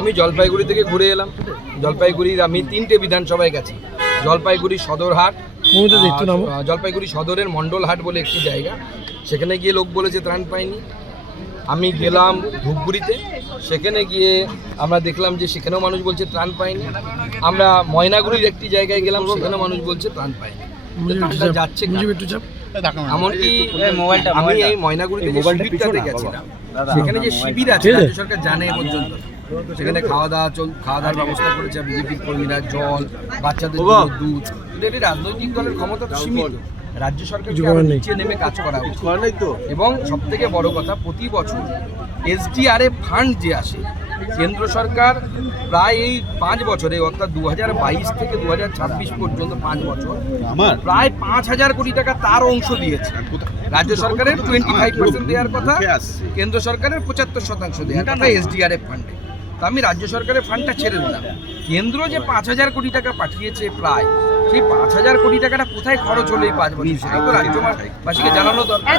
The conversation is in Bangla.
আমি জলপাইগুড়ি থেকে ঘুরে এলাম। জলপাইগুড়ির আমি 3টে বিধানসভায় গেছি। জলপাইগুড়ি সদরহাট, জলপাইগুড়ি সদরের মণ্ডলহাট বলে একটি জায়গা, সেখানে গিয়ে লোক বলেছে ত্রাণ পায়নি। আমি গেলাম ধূপগুড়িতে, সেখানে গিয়ে আমরা দেখলাম যে সেখানেও মানুষ বলছে ত্রাণ পায়নি। আমরা ময়নাগুড়ির একটি জায়গায় গেলাম, সেখানেও মানুষ বলছে ত্রাণ পায়নি। যাচ্ছে এমনকি আমি এই ময়নাগুড়িতে শিবিরটাতে গেছিলাম, সেখানে যে শিবির আছে রাজ্য সরকার জানে এ পর্যন্ত। সেখানে খাওয়া দাওয়ার ব্যবস্থা করেছে বিজেপির কর্মীরা, জল, বাচ্চাদের দুধ। কিন্তু এটি রাজনৈতিক দলের ক্ষমতা তো সীমিত, রাজ্য সরকার নিচে নেমে কাজ করা উচিত। এবং সব থেকে বড় কথা, প্রতি বছর SDRF ফান্ড যে আসে, কেন্দ্র সরকার প্রায় এই 5 বছরে অর্থাৎ 2022 থেকে 2026 পর্যন্ত 5 বছর প্রায় 5,000 কোটি টাকা তার অংশ দিয়েছে। রাজ্য সরকারের 25% দেওয়ার কথা, কেন্দ্র সরকারের 75% দেওয়ার কথা SDRF ফান্ডে। তা আমি রাজ্য সরকারের ফান্ডটা ছেড়ে দিলাম। কেন্দ্র যে 5,000 কোটি টাকা পাঠিয়েছে প্রায়, সেই 5,000 কোটি টাকাটা কোথায় খরচ হলো এই 5 বছর, সেটা তো রাজ্যবাসীকে জানানো দরকার।